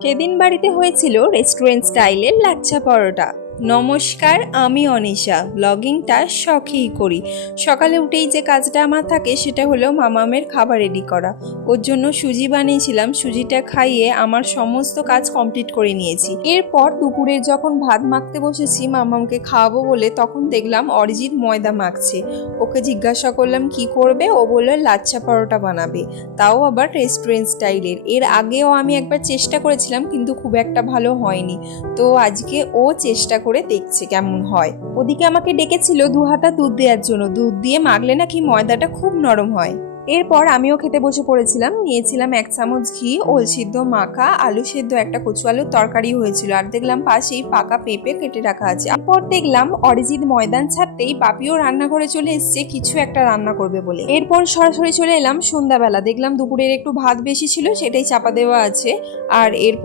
সেদিন বাড়িতে হয়েছিল রেস্টুরেন্ট স্টাইলের লাচ্ছা পরোটা। নমস্কার, আমি অনিশা। ব্লগিংটা শখেই করি। সকালে উঠেই যে কাজটা আমার থাকে সেটা হলো মামামের খাবার রেডি করা। ওর জন্য সুজি বানিয়েছিলাম, সুজিটা খাইয়ে আমার সমস্ত কাজ কমপ্লিট করে নিয়েছি। এরপর দুপুরের যখন ভাত মাখতে বসেছি মামামকে খাওয়াবো বলে, তখন দেখলাম অরিজিৎ ময়দা মাখছে। ওকে জিজ্ঞাসা করলাম কি করবে, ও বললো লাচ্ছা পরোটা বানাবে, তাও আবার রেস্টুরেন্ট স্টাইলের। এর আগেও আমি একবার চেষ্টা করেছিলাম কিন্তু খুব একটা ভালো হয়নি, তো আজকে ও চেষ্টা করে দেখছে কেমন হয়। ওদিকে আমাকে ডেকেছিল 2 হাতা দুধ দেওয়ার জন্য। দুধ দিয়ে মাখলে নাকি ময়দাটা খুব নরম হয়। এরপর আমিও খেতে বসে পড়েছিলাম। নিয়েছিলাম 1 চামচ ঘি, ওল সিদ্ধ মাখা, আলু সেদ্ধ, একটা কচু আলুর তরকারি হয়েছিল, আর দেখলাম পাশেই পাকা পেঁপে কেটে রাখা আছে। এরপর দেখলাম অরিজিৎ ময়দান ছাড়তেই বাপিও রান্নাঘরে চলে এসছে কিছু একটা রান্না করবে বলে। এরপর সরাসরি চলে এলাম সন্ধ্যাবেলা। দেখলাম দুপুরের একটু ভাত বেশি ছিল, সেটাই চাপা দেওয়া আছে। আর এরপর